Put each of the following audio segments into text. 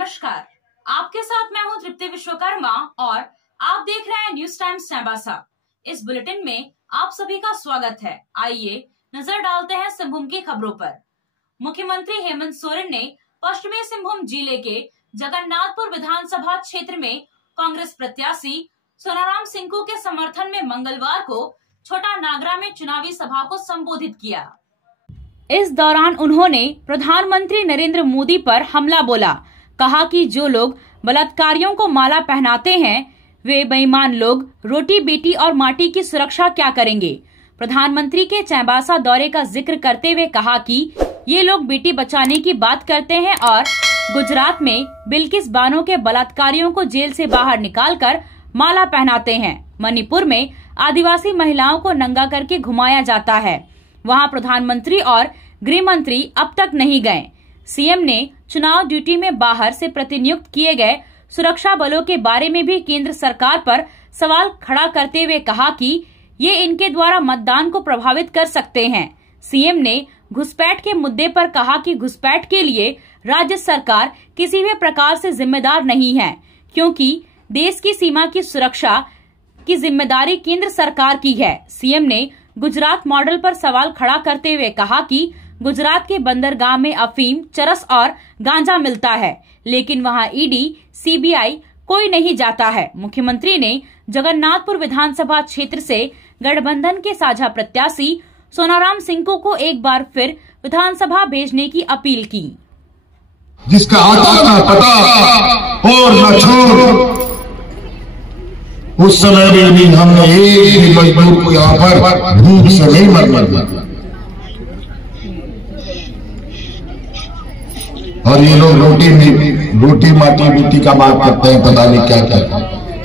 नमस्कार, आपके साथ मैं हूं तृप्ति विश्वकर्मा और आप देख रहे हैं न्यूज टाइम्स चाईबासा। इस बुलेटिन में आप सभी का स्वागत है। आइए नजर डालते हैं सिंहभूम की खबरों पर। मुख्यमंत्री हेमंत सोरेन ने पश्चिमी सिंहभूम जिले के जगन्नाथपुर विधानसभा क्षेत्र में कांग्रेस प्रत्याशी सोनाराम सिंकू के समर्थन में मंगलवार को छोटा नागरा में चुनावी सभा को संबोधित किया। इस दौरान उन्होंने प्रधानमंत्री नरेंद्र मोदी पर हमला बोला। कहा कि जो लोग बलात्कारियों को माला पहनाते हैं वे बेईमान लोग रोटी बेटी और माटी की सुरक्षा क्या करेंगे। प्रधानमंत्री के चाईबासा दौरे का जिक्र करते हुए कहा कि ये लोग बेटी बचाने की बात करते हैं और गुजरात में बिल्किस बानो के बलात्कारियों को जेल से बाहर निकालकर माला पहनाते हैं। मणिपुर में आदिवासी महिलाओं को नंगा करके घुमाया जाता है। वहां प्रधानमंत्री और गृह मंत्री अब तक नहीं गए। सीएम ने चुनाव ड्यूटी में बाहर से प्रतिनियुक्त किए गए सुरक्षा बलों के बारे में भी केंद्र सरकार पर सवाल खड़ा करते हुए कहा कि ये इनके द्वारा मतदान को प्रभावित कर सकते हैं। सीएम ने घुसपैठ के मुद्दे पर कहा कि घुसपैठ के लिए राज्य सरकार किसी भी प्रकार से जिम्मेदार नहीं है, क्योंकि देश की सीमा की सुरक्षा की जिम्मेदारी केंद्र सरकार की है। सीएम ने गुजरात मॉडल पर सवाल खड़ा करते हुए कहा कि गुजरात के बंदरगाह में अफीम, चरस और गांजा मिलता है, लेकिन वहां ईडी, सीबीआई कोई नहीं जाता है। मुख्यमंत्री ने जगन्नाथपुर विधानसभा क्षेत्र से गठबंधन के साझा प्रत्याशी सोनाराम सिंकू को एक बार फिर विधानसभा भेजने की अपील की। जिसका आता ना पता और न छोड़, उस समय में भी हमने एक भी मजदूर को यहाँ पर भूख से नहीं मरने दिया। और ये लोग रोटी माटी बेटी का बात करते हैं, पता नहीं क्या क्या।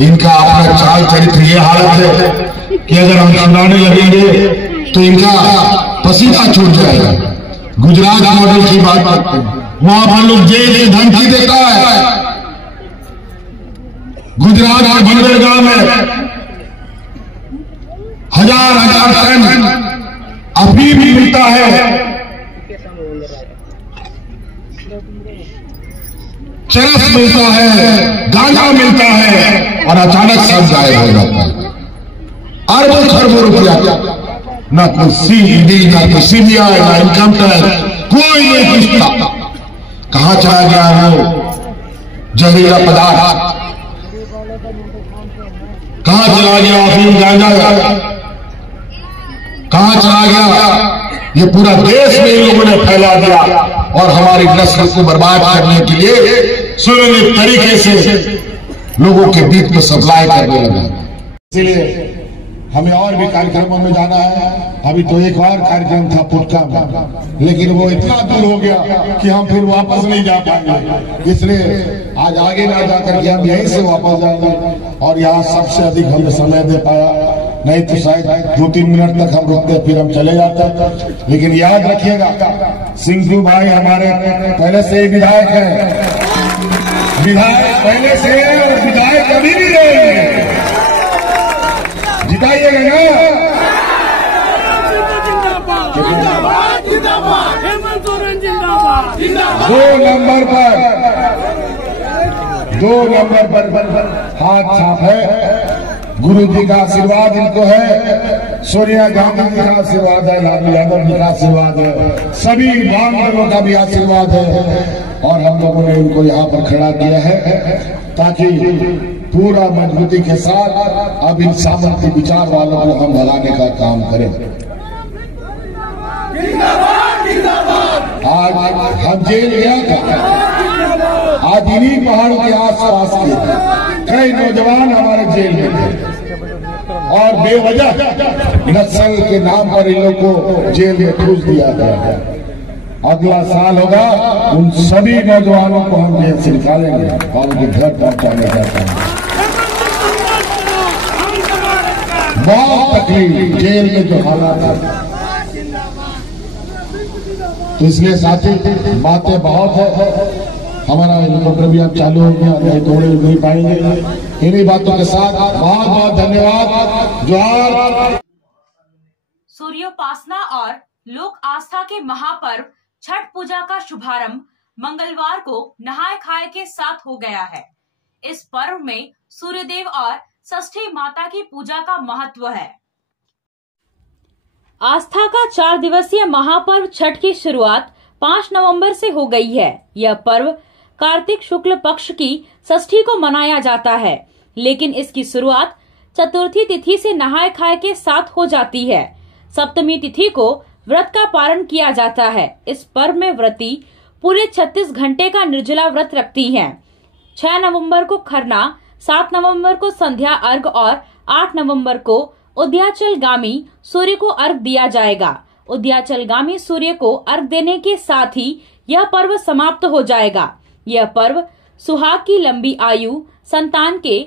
इनका अपना चाल चरित्र ये हालत है कि अगर हम सुनाने लगेंगे तो इनका पसीना छूट जाएगा। गुजरात मॉडल की बात करते हैं, वहां पर लोग जेल से धमकी देता है। गुजरात के बंदरगाह में हजार टन अफीम भी मिलता है, चरस मिलता है, गांजा मिलता है और अचानक सब गायब हो जाता है। अरबों खरबों रुपया, ना कोई सीडी, ना कोई सीबीआई, ना इनकम टैक्स, कोई नहीं पूछता कहां चला गया वो जहरीला पदार्थ, कहां चला गया अफीम, गांजा कहां चला गया। ये पूरा देश में इन लोगों ने फैला दिया और हमारी नस्ल को बर्बाद करने के लिए सुनियोजित तरीके से लोगों के बीच में सप्लाई करने लगा। इसलिए हमें और भी कार्यक्रमों में जाना है। अभी तो एक और कार्यक्रम था पुटका में, लेकिन वो इतना दूर हो गया कि हम फिर वापस नहीं जा पाएंगे। इसलिए आज आगे ना जाकर के हम यहीं से वापस जाएंगे और यहाँ सबसे अधिक हमें समय दे पाया, नहीं तो शायद 2-3 मिनट तक हम रुकते फिर हम चले जाते। लेकिन याद रखिएगा, सिंकू भाई हमारे पहले से ही विधायक हैं, विधायक पहले से और विधायक कभी भी रहेंगे। जिताइएगा ना। दो नंबर पर हाथ साफ है। गुरु जी का आशीर्वाद इनको है, सोनिया गांधी जी का आशीर्वाद है, लालू यादव जी का आशीर्वाद है, सभी वामदलों का भी आशीर्वाद है और हम लोगों ने इनको यहाँ पर खड़ा किया है ताकि पूरा मजबूती के साथ अब इन सामंती विचार वालों को हम भगाने का काम करें। आज हम जेल गया था, आज इन्हीं पहाड़ों के आसपास के कई नौजवान हमारे जेल में थे और बेवजह नक्सल के नाम पर इन लोगों को जेल में ठूस दिया गया है। अगला साल होगा, उन सभी नौजवानों को हम जेल से निकालेंगे और उनके घर पहुंचाने जाते हैं। बहुत तकलीफ जेल में जो हालात है, तो इसलिए साथी बातें बहुत है। हमारा हेलीकॉप्टर भी अब चालू हो गया, नहीं तोड़े नहीं पाएंगे। इन्हीं बातों के साथ बहुत बहुत धन्यवाद। जोहार। सूर्योपासना और लोक आस्था के महापर्व छठ पूजा का शुभारंभ मंगलवार को नहाय खाए के साथ हो गया है। इस पर्व में सूर्यदेव और षष्ठी माता की पूजा का महत्व है। आस्था का 4 दिवसीय महापर्व छठ की शुरुआत 5 नवंबर से हो गई है। यह पर्व कार्तिक शुक्ल पक्ष की षष्ठी को मनाया जाता है, लेकिन इसकी शुरुआत चतुर्थी तिथि से नहाय खाए के साथ हो जाती है। सप्तमी तिथि को व्रत का पारण किया जाता है। इस पर्व में व्रती पूरे 36 घंटे का निर्जला व्रत रखती हैं। 6 नवंबर को खरना, 7 नवंबर को संध्या अर्घ और 8 नवंबर को उदयाचलगामी सूर्य को अर्घ दिया जाएगा। उदयाचलगामी सूर्य को अर्घ देने के साथ ही यह पर्व समाप्त हो जाएगा। यह पर्व सुहाग की लंबी आयु, संतान के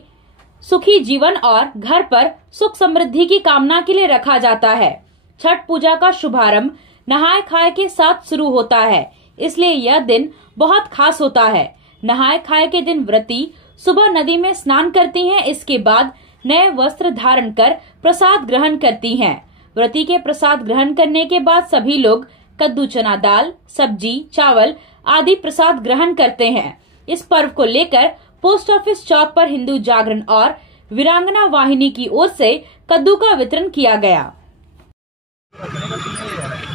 सुखी जीवन और घर पर सुख समृद्धि की कामना के लिए रखा जाता है। छठ पूजा का शुभारंभ नहाय खाए के साथ शुरू होता है, इसलिए यह दिन बहुत खास होता है। नहाय खाए के दिन व्रती सुबह नदी में स्नान करती हैं। इसके बाद नए वस्त्र धारण कर प्रसाद ग्रहण करती हैं। व्रती के प्रसाद ग्रहण करने के बाद सभी लोग कद्दू चना दाल, सब्जी, चावल आदि प्रसाद ग्रहण करते हैं। इस पर्व को लेकर पोस्ट ऑफिस चौक पर हिंदू जागरण और वीरांगना वाहिनी की ओर से कद्दू का वितरण किया गया।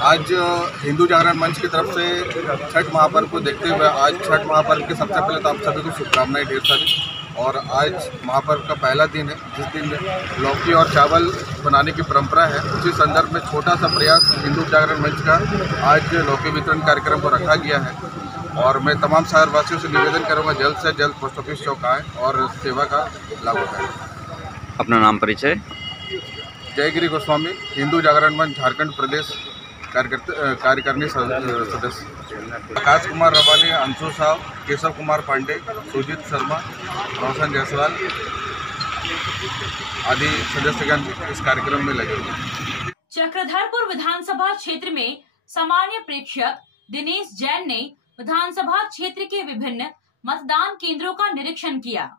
आज हिंदू जागरण मंच की तरफ से छठ महापर्व को देखते हुए आज छठ महापर्व के सबसे पहले तो आप सभी को शुभकामनाएं ढेर सारी। और आज महापर्व का पहला दिन है, जिस दिन लौकी और चावल बनाने की परंपरा है। उसी संदर्भ में छोटा सा प्रयास हिंदू जागरण मंच का आज लौकी वितरण कार्यक्रम को रखा गया है। और मैं तमाम शहरवासियों से निवेदन करूंगा जल्द से जल्द पोस्ट ऑफिस चौक आएँ और सेवा का लाभ उठाएं। अपना नाम परिचय। जयगिरी गोस्वामी, हिंदू जागरण मंच झारखंड प्रदेश कार्यकारिणी सदस्य। आकाश कुमार रवानी, अंशु साहब, केशव कुमार पांडे, सुजीत शर्मा, रोशन जायसवाल आदि सदस्यगण इस कार्यक्रम में लगे हुए। चक्रधरपुर विधानसभा क्षेत्र में सामान्य प्रेक्षक दिनेश जैन ने विधानसभा क्षेत्र के विभिन्न मतदान केंद्रों का निरीक्षण किया।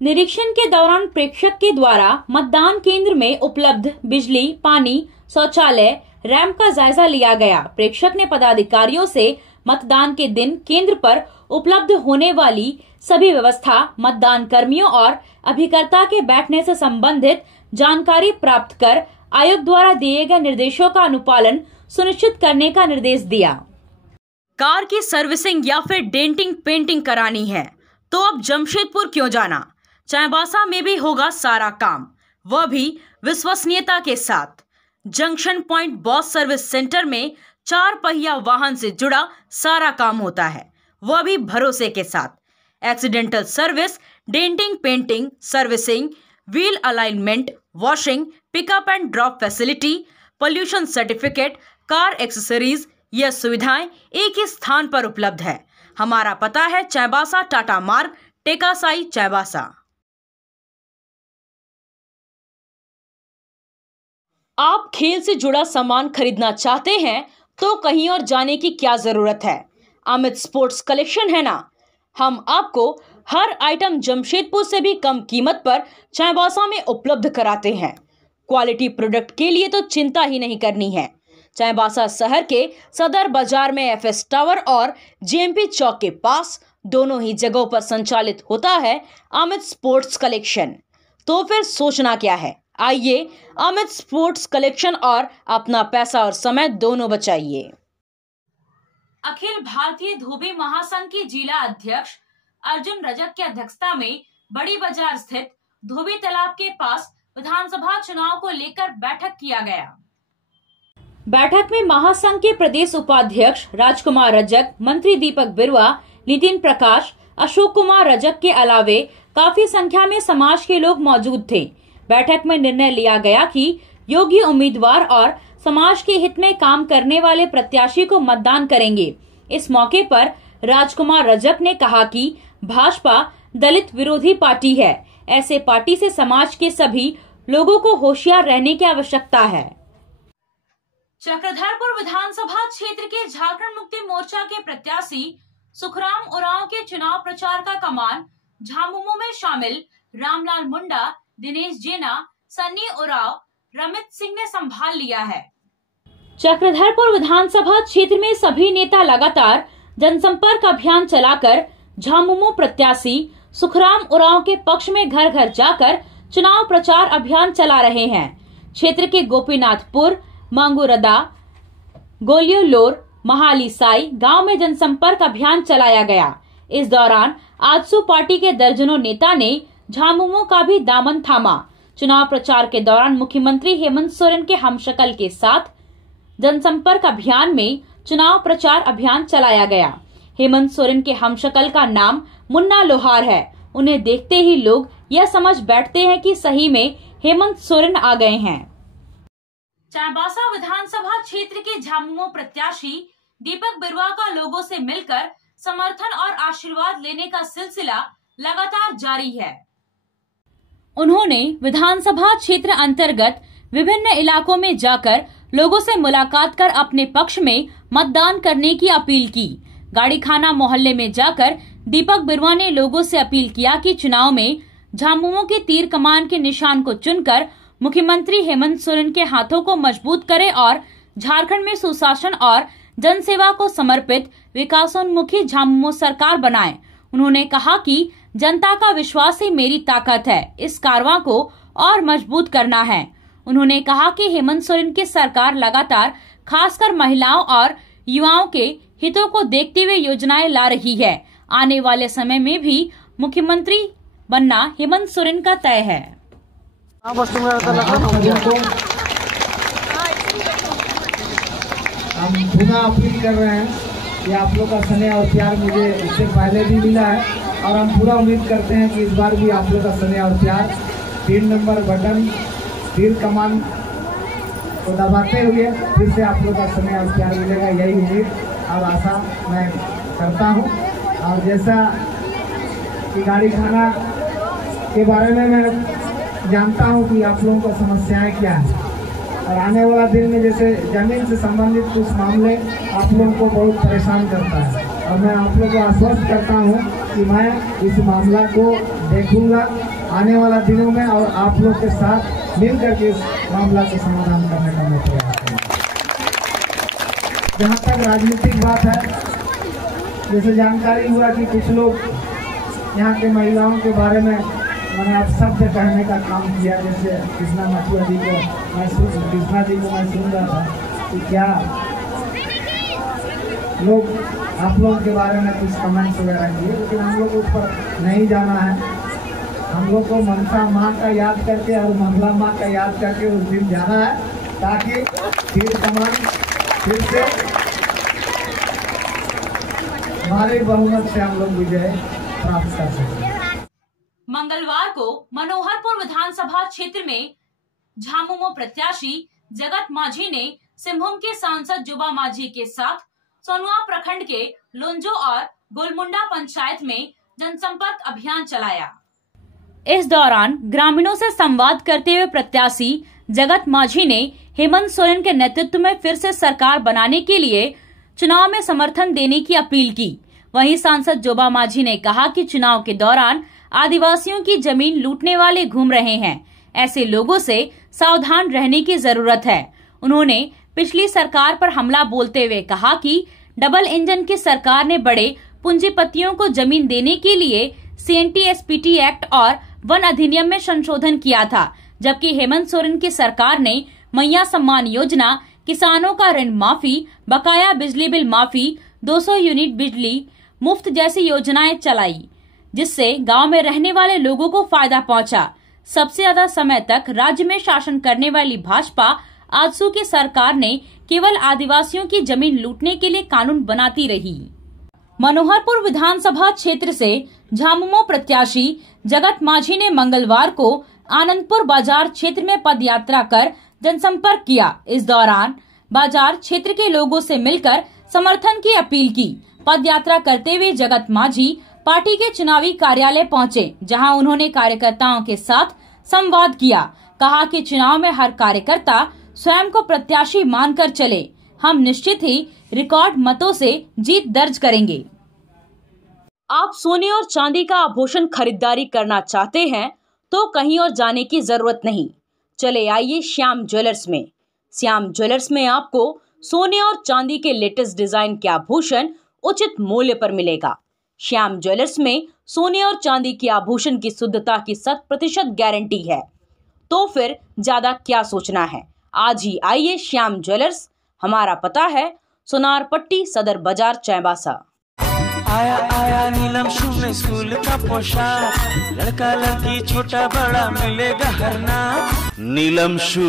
निरीक्षण के दौरान प्रेक्षक के द्वारा मतदान केंद्र में उपलब्ध बिजली, पानी, शौचालय, रैंप का जायजा लिया गया। प्रेक्षक ने पदाधिकारियों से मतदान के दिन केंद्र पर उपलब्ध होने वाली सभी व्यवस्था, मतदान कर्मियों और अभिकर्ता के बैठने से संबंधित जानकारी प्राप्त कर आयोग द्वारा दिए गए निर्देशों का अनुपालन सुनिश्चित करने का निर्देश दिया। कार की सर्विसिंग या फिर डेंटिंग पेंटिंग करानी है तो अब जमशेदपुर क्यों जाना। चाईबासा में भी होगा सारा काम, वह भी विश्वसनीयता के साथ। Junction point boss service centre में 4 पहिया वाहन से जुड़ा सारा काम होता है, वह भी भरोसे के साथ। Accidental service, denting painting, servicing, wheel alignment, washing, pickup and drop facility, pollution certificate, car accessories, यह सुविधाएं एक ही स्थान पर उपलब्ध है। हमारा पता है चाईबासा टाटा मार्ग, टेकासाई, चाईबासा। आप खेल से जुड़ा सामान खरीदना चाहते हैं तो कहीं और जाने की क्या जरूरत है। अमित स्पोर्ट्स कलेक्शन है ना। हम आपको हर आइटम जमशेदपुर से भी कम कीमत पर चाईबासा में उपलब्ध कराते हैं। क्वालिटी प्रोडक्ट के लिए तो चिंता ही नहीं करनी है। चाईबासा शहर के सदर बाजार में एफएस टावर और जेएमपी चौक के पास दोनों ही जगहों पर संचालित होता है अमित स्पोर्ट्स कलेक्शन। तो फिर सोचना क्या है, आइए अमित स्पोर्ट्स कलेक्शन और अपना पैसा और समय दोनों बचाइए। अखिल भारतीय धोबी महासंघ के जिला अध्यक्ष अर्जुन रजक की अध्यक्षता में बड़ी बाजार स्थित धोबी तालाब के पास विधानसभा चुनाव को लेकर बैठक किया गया। बैठक में महासंघ के प्रदेश उपाध्यक्ष राजकुमार रजक, मंत्री दीपक बिरुआ, नितिन प्रकाश, अशोक कुमार रजक के अलावे काफी संख्या में समाज के लोग मौजूद थे। बैठक में निर्णय लिया गया कि योग्य उम्मीदवार और समाज के हित में काम करने वाले प्रत्याशी को मतदान करेंगे। इस मौके पर राजकुमार रजक ने कहा कि भाजपा दलित विरोधी पार्टी है। ऐसे पार्टी से समाज के सभी लोगों को होशियार रहने की आवश्यकता है। चक्रधरपुर विधानसभा क्षेत्र के झारखंड मुक्ति मोर्चा के प्रत्याशी सुखराम उरांव के चुनाव प्रचार का कमान झामुमो में शामिल रामलाल मुंडा, दिनेश जेना, सन्नी उरांव, रमित सिंह ने संभाल लिया है। चक्रधरपुर विधानसभा क्षेत्र में सभी नेता लगातार जनसंपर्क अभियान चलाकर झामुमो प्रत्याशी सुखराम उरांव के पक्ष में घर घर जाकर चुनाव प्रचार अभियान चला रहे हैं। क्षेत्र के गोपीनाथपुर, मांगुरदा, गोलियोलोर, महाली साई गांव में जनसंपर्क अभियान चलाया गया। इस दौरान आजसू पार्टी के दर्जनों नेता ने झामुमो का भी दामन थामा। चुनाव प्रचार के दौरान मुख्यमंत्री हेमंत सोरेन के हमशक्ल के साथ जनसंपर्क अभियान में चुनाव प्रचार अभियान चलाया गया। हेमंत सोरेन के हमशक्ल का नाम मुन्ना लोहार है। उन्हें देखते ही लोग यह समझ बैठते हैं कि सही में हेमंत सोरेन आ गए हैं। चाईबासा विधानसभा क्षेत्र के झामुमो प्रत्याशी दीपक बिरुआ का लोगों से मिलकर समर्थन और आशीर्वाद लेने का सिलसिला लगातार जारी है। उन्होंने विधानसभा क्षेत्र अंतर्गत विभिन्न इलाकों में जाकर लोगों से मुलाकात कर अपने पक्ष में मतदान करने की अपील की। गाड़ी खाना मोहल्ले में जाकर दीपक बिरुआ ने लोगों से अपील किया कि चुनाव में झामुमो के तीर कमान के निशान को चुनकर मुख्यमंत्री हेमंत सोरेन के हाथों को मजबूत करें और झारखंड में सुशासन और जनसेवा को समर्पित विकासोन्मुखी झामुमो सरकार बनाएं। उन्होंने कहा कि जनता का विश्वास ही मेरी ताकत है, इस कारवां को और मजबूत करना है। उन्होंने कहा कि हेमंत सोरेन की सरकार लगातार खासकर महिलाओं और युवाओं के हितों को देखते हुए योजनाएं ला रही है। आने वाले समय में भी मुख्यमंत्री बनना हेमंत सोरेन का तय है। हम पुनः अपील कर रहे हैं कि आप लोग का स्नेह और प्यार मुझे इससे पहले भी मिला है और हम पूरा उम्मीद करते हैं कि इस बार भी आप लोग का स्नेह और प्यार 3 नंबर बटन तीर कमान को दबाते हुए फिर से आप लोग का स्नेह और प्यार मिलेगा, यही उम्मीद और आशा मैं करता हूं। और जैसा कि गाड़ी खाना के बारे में मैं जानता हूं कि आप लोगों को समस्याएं क्या है और आने वाला दिन में जैसे जमीन से संबंधित कुछ मामले आप लोगों को बहुत परेशान करता है और मैं आप लोगों को आश्वस्त करता हूं कि मैं इस मामला को देखूंगा आने वाला दिनों में और आप लोग के साथ मिल करके इस मामला का समाधान करने का मैं प्रयास करूँगा। जहाँ तक राजनीतिक बात है, जैसे जानकारी हुआ कि कुछ लोग यहाँ के महिलाओं के बारे में मैंने आप शब्द कहने का काम किया, जैसे कृष्णा मथुरा जी को मैं सुन रहा था कि क्या लोग आप लोगों के बारे में कुछ कमेंट्स वगैरह किए, लेकिन हम लोग उस पर नहीं जाना है। हम लोग को मनसा माँ का याद करके और मंगला माँ का याद करके उस दिन जाना है ताकि तीर कमान फिर से भारी बहुमत से हम लोग विजय प्राप्त कर सकें। मंगलवार को मनोहरपुर विधानसभा क्षेत्र में झामुमो प्रत्याशी जगत माझी ने सिंहभूम के सांसद जुबा माझी के साथ सोनुआ प्रखंड के लुंजो और गोलमुंडा पंचायत में जनसंपर्क अभियान चलाया। इस दौरान ग्रामीणों से संवाद करते हुए प्रत्याशी जगत माझी ने हेमंत सोरेन के नेतृत्व में फिर से सरकार बनाने के लिए चुनाव में समर्थन देने की अपील की। वहीं सांसद जोबा माझी ने कहा कि चुनाव के दौरान आदिवासियों की जमीन लूटने वाले घूम रहे हैं, ऐसे लोगों से सावधान रहने की जरूरत है। उन्होंने पिछली सरकार पर हमला बोलते हुए कहा कि डबल इंजन की सरकार ने बड़े पूंजीपतियों को जमीन देने के लिए CNT-SPT एक्ट और वन अधिनियम में संशोधन किया था, जबकि हेमंत सोरेन की सरकार ने मैया सम्मान योजना, किसानों का ऋण माफी, बकाया बिजली बिल माफी, 200 यूनिट बिजली मुफ्त जैसी योजनाएं चलाई, जिससे गांव में रहने वाले लोगों को फायदा पहुंचा। सबसे ज्यादा समय तक राज्य में शासन करने वाली भाजपा आजसू की सरकार ने केवल आदिवासियों की जमीन लूटने के लिए कानून बनाती रही। मनोहरपुर विधानसभा क्षेत्र से झामुमो प्रत्याशी जगत माझी ने मंगलवार को आनंदपुर बाजार क्षेत्र में पदयात्रा कर जनसंपर्क किया। इस दौरान बाजार क्षेत्र के लोगों से मिलकर समर्थन की अपील की। पदयात्रा करते हुए जगत माझी पार्टी के चुनावी कार्यालय पहुंचे, जहां उन्होंने कार्यकर्ताओं के साथ संवाद किया। कहा कि चुनाव में हर कार्यकर्ता स्वयं को प्रत्याशी मानकर चले। हम निश्चित ही रिकॉर्ड मतों से जीत दर्ज करेंगे। आप सोने और चांदी का आभूषण खरीदारी करना चाहते हैं तो कहीं और जाने की जरूरत नहीं। चले आइए श्याम ज्वेलर्स में। श्याम ज्वेलर्स में आपको सोने और चांदी के लेटेस्ट डिजाइन के आभूषण उचित मूल्य पर मिलेगा। श्याम ज्वेलर्स में सोने और चांदी के आभूषण की शुद्धता की 100% गारंटी है। तो फिर ज्यादा क्या सोचना है, आज ही आइए श्याम ज्वेलर्स। हमारा पता है सोनार पट्टी, सदर बाजार, चाईबासा। आया आया नीलम शू में स्कूल का पोशाक, लड़का लड़की छोटा बड़ा मिलेगा हर नाम। नीलम शू,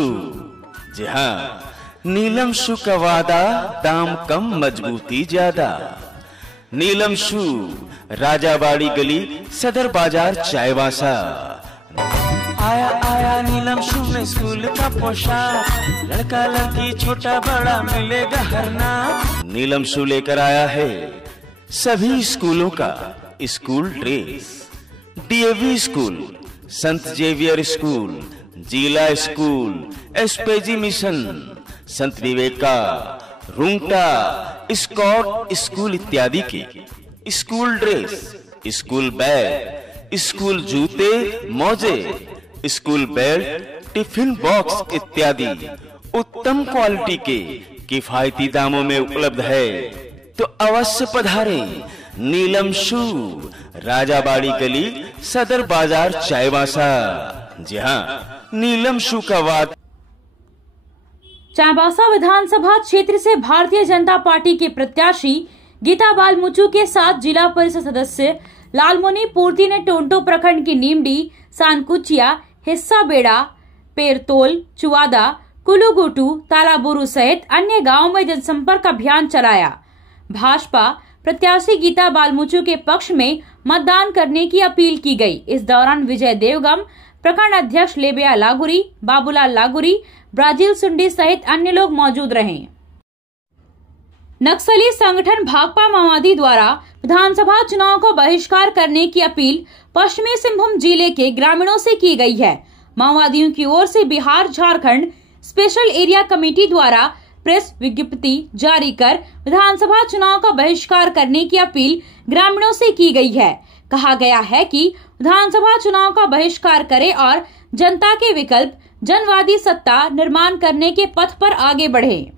जी हाँ, नीलम शू का वादा, दाम कम मजबूती ज्यादा। नीलम शू, राजाबाड़ी गली, सदर बाजार, चाईबासा। आया आया नीलम शू में स्कूल का पोशाक, लड़का लड़की छोटा बड़ा मिलेगा हर नाम। नीलम शू लेकर आया है सभी स्कूलों का स्कूल ड्रेस। डीएवी स्कूल, संत जेवियर स्कूल, जिला स्कूल, एसपीजी मिशन, संत विवेका, रुंगटा, स्कॉट स्कूल इत्यादि के school dress, school bag, school जूते, मोजे, स्कूल बेल्ट, टिफिन बॉक्स इत्यादि उत्तम क्वालिटी के किफायती दामों में उपलब्ध है। तो अवश्य पधारें। नीलम शू, राजाबाड़ी गली, सदर बाजार, चाईबासा। जी हाँ, नीलम शू का वाद। चाईबासा विधानसभा क्षेत्र से भारतीय जनता पार्टी के प्रत्याशी गीता बालमुचु के साथ जिला परिषद सदस्य लालमुनि पूर्ति ने टोंटो प्रखंड की नीमडी, सानकुचिया, हिस्सा बेड़ा, पेरतोल, चुवादा, कुलुगुटू, तालाबुरु सहित अन्य गांवों में जनसंपर्क अभियान चलाया। भाजपा प्रत्याशी गीता बालमुचु के पक्ष में मतदान करने की अपील की गई। इस दौरान विजय देवगम, प्रखंड अध्यक्ष लेबिया लागुरी, बाबूलाल लागुरी, ब्राजील सुंडी सहित अन्य लोग मौजूद रहे। नक्सली संगठन भाकपा माओवादी द्वारा विधानसभा चुनाव को बहिष्कार करने की अपील पश्चिमी सिंहभूम जिले के ग्रामीणों से की गई है। माओवादियों की ओर से Bihar Jharkhand special area committee द्वारा प्रेस विज्ञप्ति जारी कर विधानसभा चुनाव का बहिष्कार करने की अपील ग्रामीणों से की गई है। कहा गया है कि विधानसभा चुनाव का बहिष्कार करें और जनता के विकल्प जनवादी सत्ता निर्माण करने के पथ पर आगे बढ़े।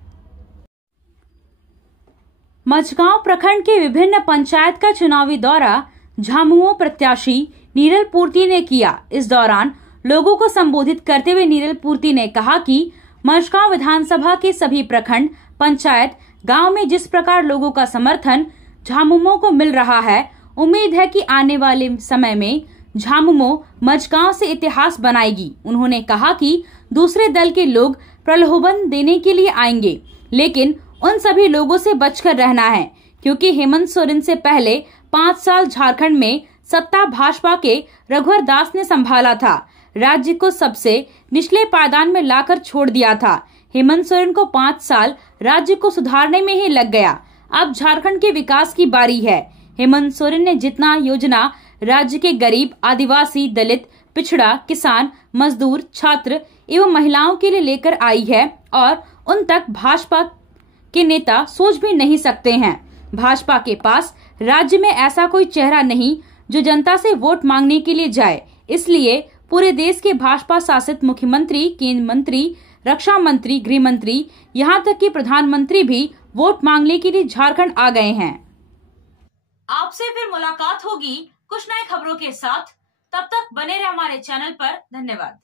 मझगांव प्रखंड के विभिन्न पंचायत का चुनावी दौरा झामुमो प्रत्याशी नीरल पूर्ति ने किया। इस दौरान लोगों को संबोधित करते हुए नीरल पूर्ति ने कहा कि मझगांव विधानसभा के सभी प्रखंड, पंचायत, गांव में जिस प्रकार लोगों का समर्थन झामुमो को मिल रहा है, उम्मीद है कि आने वाले समय में झामुमो मझगांव से इतिहास बनाएगी। उन्होंने कहा कि दूसरे दल के लोग प्रलोभन देने के लिए आएंगे, लेकिन उन सभी लोगों से बचकर रहना है, क्योंकि हेमंत सोरेन से पहले 5 साल झारखंड में सत्ता भाजपा के रघुवर दास ने संभाला था। राज्य को सबसे निचले पायदान में लाकर छोड़ दिया था। हेमंत सोरेन को 5 साल राज्य को सुधारने में ही लग गया। अब झारखंड के विकास की बारी है। हेमंत सोरेन ने जितना योजना राज्य के गरीब, आदिवासी, दलित, पिछड़ा, किसान, मजदूर, छात्र एवं महिलाओं के लिए लेकर आई है और उन तक भाजपा के नेता सोच भी नहीं सकते हैं। भाजपा के पास राज्य में ऐसा कोई चेहरा नहीं जो जनता से वोट मांगने के लिए जाए। इसलिए पूरे देश के भाजपा शासित मुख्यमंत्री, केंद्र मंत्री, रक्षा मंत्री, गृह मंत्री, यहाँ तक कि प्रधानमंत्री भी वोट मांगने के लिए झारखंड आ गए हैं। आपसे फिर मुलाकात होगी कुछ नई खबरों के साथ। तब तक बने रहे हमारे चैनल पर। धन्यवाद।